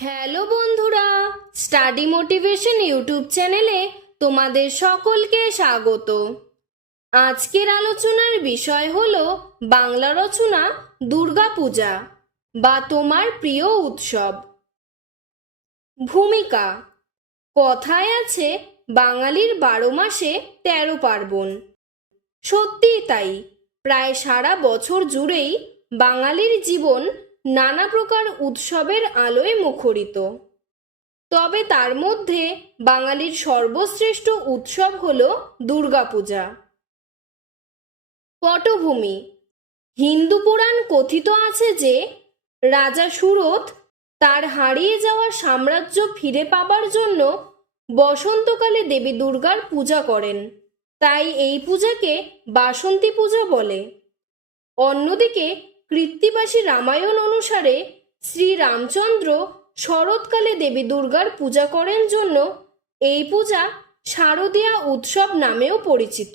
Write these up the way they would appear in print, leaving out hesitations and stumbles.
Hello বন্ধুরা, study motivation YouTube চ্যানেলে তোমাদের সকলকে স্বাগত। আজকের আলোচনার বিষয় হলো বাংলা রচনা দুর্গাপূজা বা তোমার প্রিয় উৎসব। ভূমিকা। কথায় আছে বাঙালির 12 মাসে 13 পার্বণ। সত্যিই তাই, প্রায় সারা বছর জুড়েই বাঙালির জীবন নানা প্রকার উৎসবের আলোয় মুখরিত। তবে তার মধ্যে বাঙালির সর্বশ্রেষ্ঠ উৎসব হল দুর্গাপূজা। পটভূমি। হিন্দু পুরাণ কথিত আছে যে রাজা সুরথ তার হারিয়ে যাওয়া সাম্রাজ্য ফিরে পাবার জন্য বসন্তকালে দেবী দুর্গার পূজা করেন, তাই এই পূজাকে বাসন্তী পূজা বলে। অন্যদিকে কৃত্তিবাসী রামায়ণ অনুসারে শ্রীরামচন্দ্র শরৎকালে দেবী দুর্গার পূজা করেন জন্য এই পূজা শারদীয়া উৎসব নামেও পরিচিত।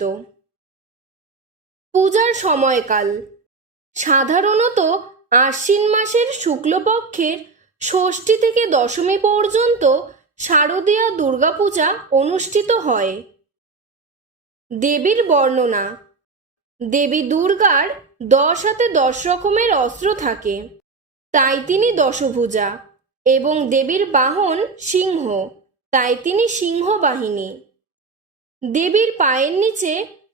পূজার সময়কাল সাধারণত আশ্বিন মাসের শুক্লপক্ষের ষষ্ঠী থেকে দশমী পর্যন্ত শারদীয়া দুর্গাপূজা অনুষ্ঠিত হয়। দেবীর বর্ণনা। দেবী দুর্গার 10 হাতে 10 রকমের অস্ত্র থাকে, তাই তিনি দশভুজা, এবং দেবীর বাহন সিংহ, তাই তিনি সিংহ বাহিনী। দেবীর পায়ের নিচে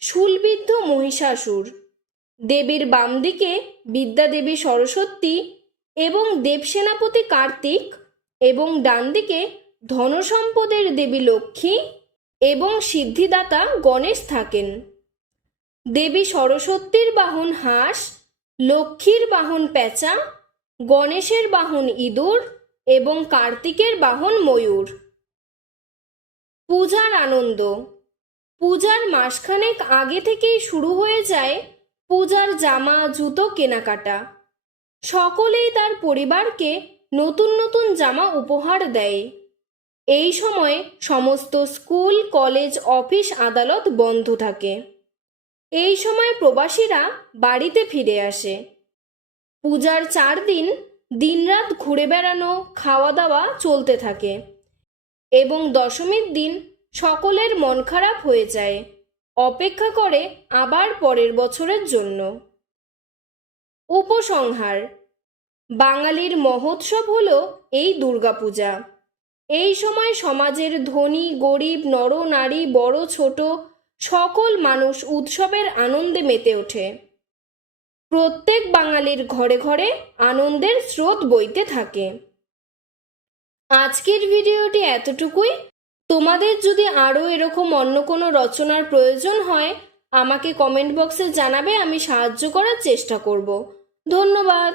শূলবিদ্ধ মহিষাসুর। দেবীর বাম দিকে বিদ্যাদেবী সরস্বতী এবং দেবসেনাপতি কার্তিক, এবং ডান দিকে ধনসম্পদের দেবী লক্ষ্মী এবং সিদ্ধিদাতা গণেশ থাকেন। দেবী সরস্বতীর বাহন হাঁস, লক্ষ্মীর বাহন পেঁচা, গণেশের বাহন ইঁদুর এবং কার্তিকের বাহন ময়ূর। পূজার আনন্দ। পূজার মাসখানেক আগে থেকেই শুরু হয়ে যায় পূজার জামা জুতো কেনাকাটা। সকলেই তার পরিবারকে নতুন নতুন জামা উপহার দেয়। এই সময় সমস্ত স্কুল, কলেজ, অফিস, আদালত বন্ধ থাকে। এই সময় প্রবাসীরা বাড়িতে ফিরে আসে। পূজার 4 দিন দিনরাত ঘুরে বেড়ানো, খাওয়া দাওয়া চলতে থাকে, এবং দশমীর দিন সকলের মন খারাপ হয়ে যায়, অপেক্ষা করে আবার পরের বছরের জন্য। উপসংহার। বাঙালির মহোৎসব হলো এই দুর্গাপূজা। এই সময় সমাজের ধনী গরিব, নর নারী, বড় ছোট সকল মানুষ উৎসবের আনন্দে মেতে ওঠে। প্রত্যেক বাঙালির ঘরে ঘরে আনন্দের স্রোত বইতে থাকে। আজকের ভিডিওটি এতটুকুই। তোমাদের যদি আরও এরকম অন্য কোনো রচনার প্রয়োজন হয় আমাকে কমেন্ট বক্সে জানাবে, আমি সাহায্য করার চেষ্টা করব। ধন্যবাদ।